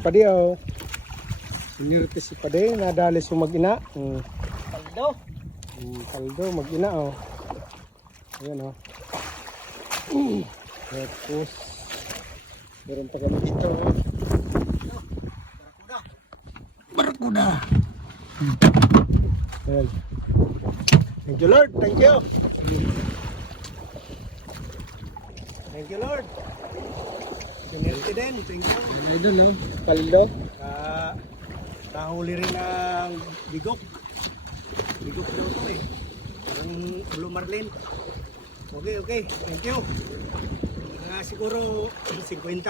Padi oh. Sinirte si Padi, nadali sa mag-ina. Paldo. Kaldo, mag-ina oh. Ayan oh. Tapos, meron pa kami dito oh. Barakuda. Ayan. Thank you Lord, thank you. Thank you Lord. Sinirte din, thank you. Idol no. Kaldo. Kahuli rin ng bigok. Bigok daw to eh. Parang Blue Marlin. Okay, thank you. Siguro 50.